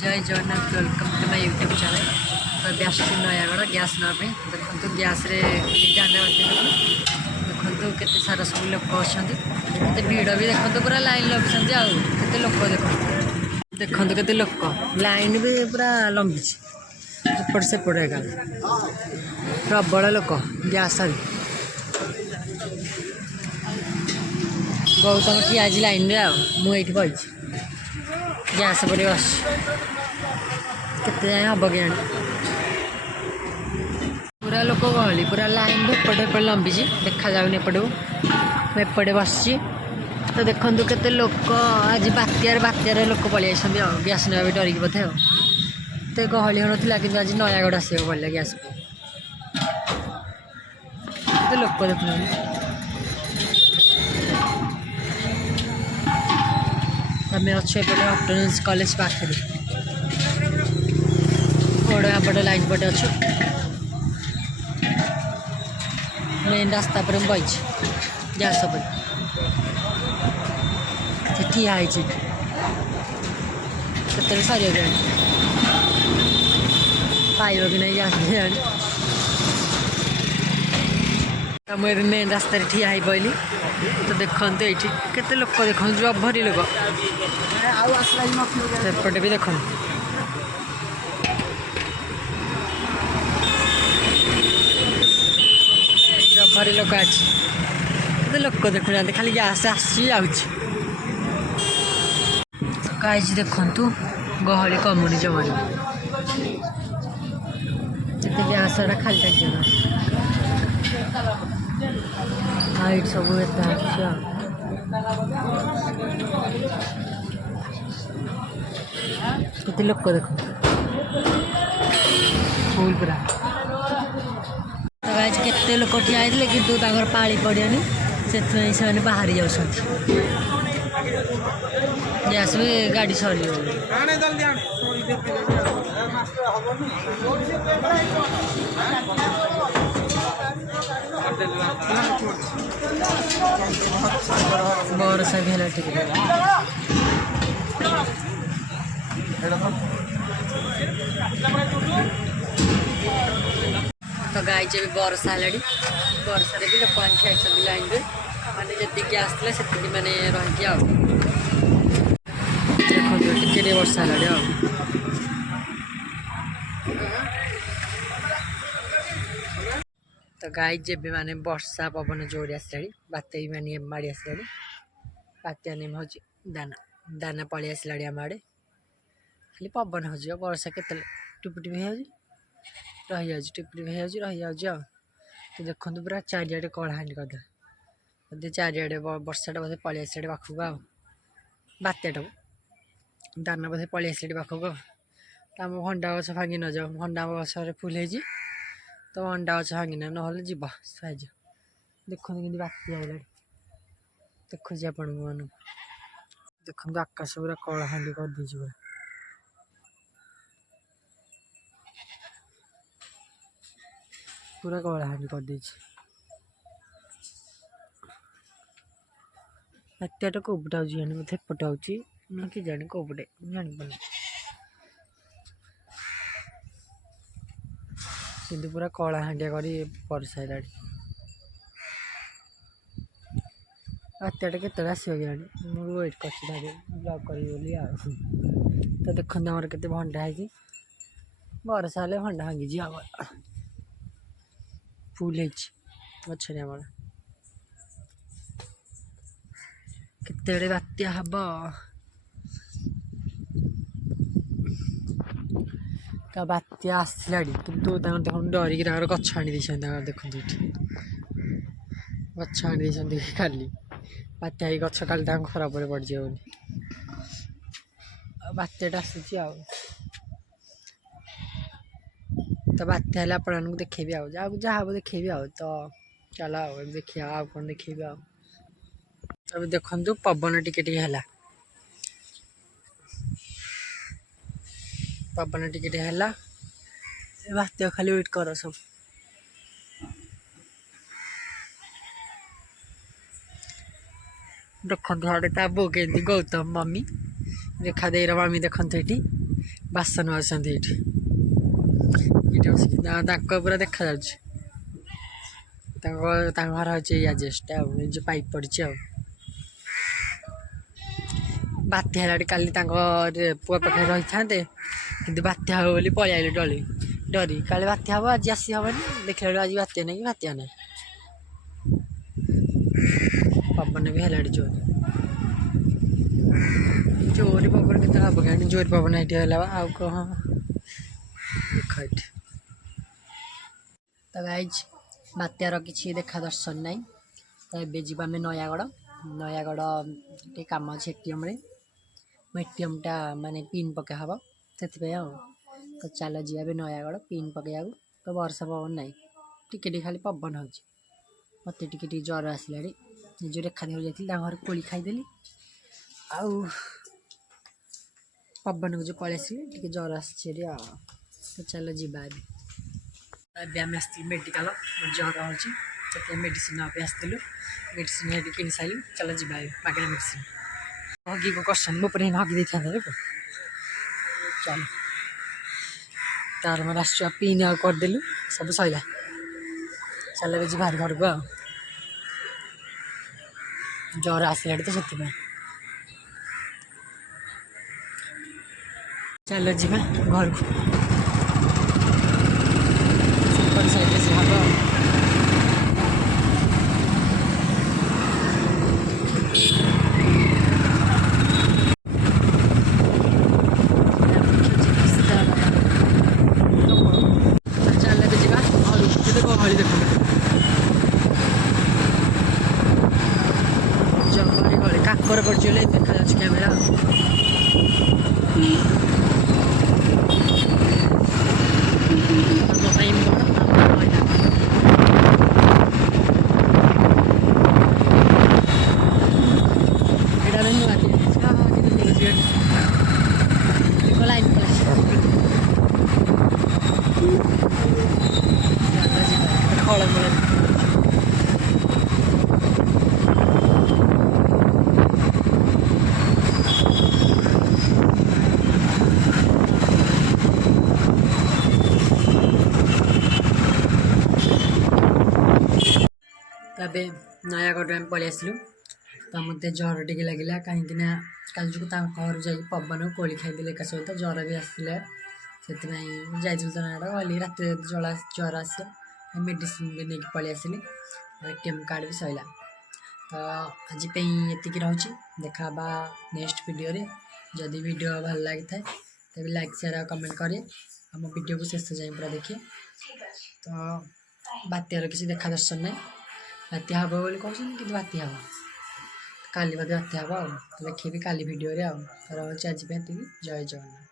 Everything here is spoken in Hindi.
जय Jagannath welcome to my YouTube channel. तो बेस्ट नयागढ़ गैस ना देखो गैस जाना देखो के सारा सब लोक अच्छा भिड़ भी देखो पूरा लाइन लगे आते लोक देखो के लोक लाइन भी पूरा लंबी एपट सेपट एक प्रबल लोक गैस गौतम ठिया आज लाइन मुझे बही गैस पर बस के हम कि पूरा लोक गहली पूरा लाइन भी एपटे एपटे लंबी देखा जाऊनी एपटे एपटे बस तो देखो के लोक आज बात्यार लोक पलि गैस ना भी डरिक बोधे तो गहली हो ना कि आज नयागढ़ आसको पड़ा गैस लोक देखुना आम अच्छे ऑटोनॉमस कॉलेज पाखे बड़ा बड़ लाइन पटे अच्छे मेन रास्ता पर बही गैस पर ठिया के सर पाइब कि नहीं गैस मुझे मेन रास्तार ठिया ही पहली तो देखते ये के लोक देखो जो भरी लोक एपटे भी देख भरी लोक अच्छे लोक देखुना खाली गैस आसी देखु गहली कमुनी जमानी गैस खाली टाइम हाइट सब के लोक देख फुल पूरा के लोक ठिया होते कि पाली पड़ानी से बाहरी जाऊँ गैस भी गाड़ी सरी बरसा भी है ठीक तो गाई भी बरसा है बरसा भी लोक ठिया लाइन में मैंने जी गैस थे से मैंने रही देखो टे वर्षा है तो गाई जब माने वर्षा पवन जोड़ी आसा बात्या भी मानी माड़ी आसा बात्या नेम हूँ दाना दाना पलि आसला आम आड़े खाली पवन हो वर्षा के टिपटिप हो रही जाऊँ टिपटिप हो रही जाऊँ तो देखो पूरा चारिड़े कलाहांडी करदे बोधे चारिड़े वर्षाटा बोधे पलि आस पाखक आ बात्याटा दाना बोधे पलि आस पाखक तो आम भंडा गछ भांगी न जाओ भंडा गछ फुल हो तो अंडा गछ भांगी ना ना जीव साइज देखो कि बात्या आइला देखुची आपण मान देखो आकाश पूरा कलाहांडी कर दी पूरा कलाहांडी कर दी बात्याटा कौपटे आने बोधे एपटे आऊँगी ना कि जाने कौपटे जानी किंतु पूरा कलाहांडिया कर परसाइला बात्याटा के आसो मुझे वेट कर ब्लॉग करी तो देखो आमर के भंडा है बरसा हेल्ले भंडा भांगी आम फुल गचरे आम केते बात्या हम तो बात्या आसला कितु देख डरिक गछ आनी देखते गछ आनी खाली बात्या गछ काली खराब पड़ जाए बात्याटा आसूची तो बात्या हेल्ले आपको देखेबी जहाँ देखेबी तो चलो देखिए कौन देखेबी अब देखु पवन टिके है पवन टिके है बात्या खाली वेट कर सब देखते हाँ बोके गौतम मम्मी रेखा दे मामी देखते ये ବାସନ ମାଜୁଛନ୍ତି ଏଇଠି ଏଇଠି ବସିକି ତାଙ୍କ ପୁରା ଦେଖାଯାଉଛି ତାଙ୍କ ଘର ହେଉଛି ଏଇ ଆଜେଷ୍ଟ ଆଉ ଏ ଯେଉଁ ପାଇପ୍ ପଡ଼ିଛି ଆଉ ବାତ୍ୟା ହେଲା କାଲି ତାଙ୍କ ପୁଅ ପାଖରେ ରହିଥାନ୍ତେ କିନ୍ତୁ ବାତ୍ୟା ହେବ ବୋଲି ପଳେଇ ଆଇଲେ ଡରି କାଲି ବାତ୍ୟା ହେବ ଆଜି ଆସି ହେବନି ଦେଖିଲା ବେଳକୁ ଆଜି ବାତ୍ୟା ନାହିଁ କି ବାତ୍ୟା ନାହିଁ ପବନ ବି ହେଲାଣି ଜୋରେ ପବନ କେତେବେଳେ ହେବ କାହିଁକି ଜୋରେ ପବନ ଏଇଠି ହେଲା ଆଉ କଣ ଦେଖ ଏଇଠି ତ ଗାଇଜ ବାତ୍ୟାର କିଛି ଦେଖା ଦର୍ଶନ ନାହିଁ ତ ଏବେ ଯିବା ଆମେ ନୟାଗଡ଼ ଟିକେ କାମ ଅଛି ଏଟିଏମ୍ରେ ଏଟିଏମ୍ଟା ମାନେ ପିନ୍ ପକା ହେବ ସେଥିପାଇଁ ଆଉ ତ ଚାଲ ଯିବା ଏବେ ନୟାଗଡ଼ ପିନ୍ ପକେଇବାକୁ ତ ବର୍ଷା ପବନ ନାହିଁ ଟିକେ ଖାଲି ପବନ ହେଉଛି ମୋତେ ଟିକେ ଜ୍ୱର ଆସିଲାଣି ଯେଉଁ ରେଖା ଦେହକୁ ଯାଇଥିଲି ତାଙ୍କ ଘରେ କୋଳି ଖାଇଦେଲି ଆଉ ପବନକୁ ଯେଉଁ ପଳେଇ ଆସିଲି ଟିକେ ଜ୍ୱର ଆସିଛି ଏଠି ଆଉ ତ ଚାଲ ଯିବା ଏବେ ଆମେ ଆସିଥିଲୁ ମେଡ଼ିକାଲ ଜ୍ୱର ହେଉଛି ସେଥିପାଇଁ ମେଡ଼ିସିନ ନେବା ପାଇଁ ଆସିଥିଲୁ ମେଡ଼ିସିନ ସେଠି କିଣି ସାରିଲୁ ଚାଲ ଯିବା ମାଗଣା ମେଡ଼ିସିନ ହଗି କରୁଛନ୍ତି ମୋ ଉପରେ ହଗି ଦେଇଥାନ୍ତେ ଚାଲ ତାର ମୋର ଆସୁଛୁ ପିନ୍ ଆଉ କରିଦେଲୁ ସବୁ ସରିଲା ଚାଲ ଏବେ ଯିବା ଘରକୁ ଆଉ ଜ୍ୱର ଆସିଲାଣି ତ ସେଥିପାଇଁ ଚାଲ ଯିବା ଘରକୁ ସେପଟ ସାଇଡ଼ରେ ଯିବା ଆଉ କାକର ପଡ଼ିଛି ବୋଲି ଦେଖାଯାଉଛି କ୍ୟାମେରା ଆମ ପାଇଁ ଏଇଟା ନୂଆ ଲାଇନ୍ ଫଳମୂଳ ଏବେ ନୟାଗଡ଼ରୁ ଆମେ ପଳେଇ ଆସିଲୁ ତ ମୋତେ ଜ୍ୱର ଟିକେ ଲାଗିଲା କାହିଁକି ନା କାଲି ଯୋଗୁଁ ତାଙ୍କ ଘରୁ ଯାଇକି ପବନ କୋଳି ଖାଇଦେଲେ ଏକା ସହିତ ଜ୍ୱର ବି ଆସିଥିଲା ସେଥିପାଇଁ ଯାଇଥିଲୁ ତ ନୟାଗଡ଼ ଗଲି ରାତିରେ ଜ୍ୱର ଆସିଲା ମେଡ଼ିସିନ ବି ନେଇକି ପଳେଇ ଆସିଲି ଏଟିଏମ୍ କାର୍ଡ଼ ବି ସରିଲା ତ ଆଜି ପାଇଁ ଏତିକି ରହୁଛି ଦେଖା ହେବା ନେକ୍ସଟ ଭିଡ଼ିଓରେ ଯଦି ଭିଡ଼ିଓ ଭଲ ଲାଗିଥାଏ ତେବେ ଲାଇକ୍ ସେୟାର ଆଉ କମେଣ୍ଟ କରିବେ ଆମ ଭିଡ଼ିଓକୁ ଶେଷ ଯାଏଁ ପୁରା ଦେଖିବେ ତ ବାତ୍ୟାର କିଛି ଦେଖା ଦର୍ଶନ ନାହିଁ ବାତ୍ୟା ହେବ ବୋଲି କହୁଛନ୍ତି କିନ୍ତୁ ବାତ୍ୟା ହେବ କାଲି ବୋଧେ ବାତ୍ୟା ହେବ ଆଉ ଦେଖିବି କାଲି ଭିଡ଼ିଓରେ ଆଉ ରହୁଛି ଆଜି ପାଇଁ ଏତିକି ଜୟ ଜଗନ୍ନାଥ।